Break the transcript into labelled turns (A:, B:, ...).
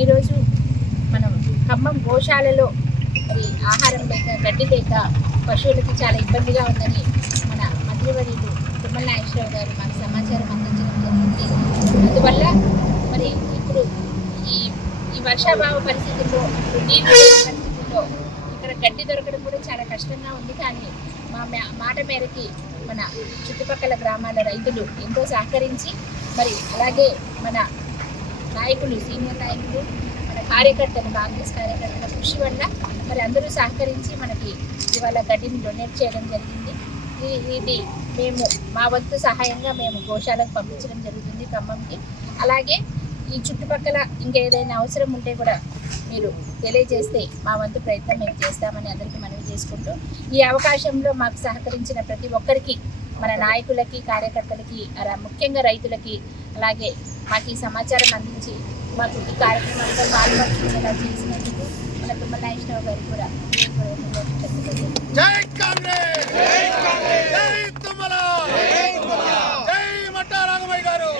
A: ఈరోజు మనం ఖమ్మం గోశాలలో మరి ఆహారం లేక గడ్డి లేక పశువులకి చాలా ఇబ్బందిగా ఉందని మన మంత్రివర్యులు తిమ్మల నాగేశ్వరరావు గారు మాకు సమాచారం అందించడం జరిగింది. అందువల్ల మరి ఇప్పుడు ఈ ఈ వర్షాభావ పరిస్థితుల్లో నీళ్ళు పరిస్థితుల్లో ఇక్కడ గడ్డి దొరకడం కూడా చాలా కష్టంగా ఉంది. కానీ మా మా- మాట మేరకి మన చుట్టుపక్కల గ్రామాల రైతులు ఎంతో సహకరించి మరి అలాగే మన నాయకులు సీనియర్ నాయకులు మన కార్యకర్తలు కాంగ్రెస్ కార్యకర్తల కృషి వల్ల మరి అందరూ సహకరించి మనకి ఇవాళ గడ్డిని డొనేట్ చేయడం జరిగింది. ఇది మేము మా వంతు సహాయంగా మేము గోశాలకు పంపించడం జరుగుతుంది ఖమ్మంకి. అలాగే ఈ చుట్టుపక్కల ఇంకేదైనా అవసరం ఉంటే కూడా మీరు తెలియజేస్తే మా వంతు ప్రయత్నం మేము చేస్తామని అందరికీ మనవి చేసుకుంటూ ఈ అవకాశంలో మాకు సహకరించిన ప్రతి ఒక్కరికి మన నాయకులకి కార్యకర్తలకి ముఖ్యంగా రైతులకి అలాగే మాకు ఈ సమాచారం అందించి మాకు ఈ కార్యక్రమంలో పాల్పంచుకునేలా చేసినందుకు మన తుమ్మల వైష్ణవ్ గారు కూడా జై జై తుమ్మల!
B: జై గారు!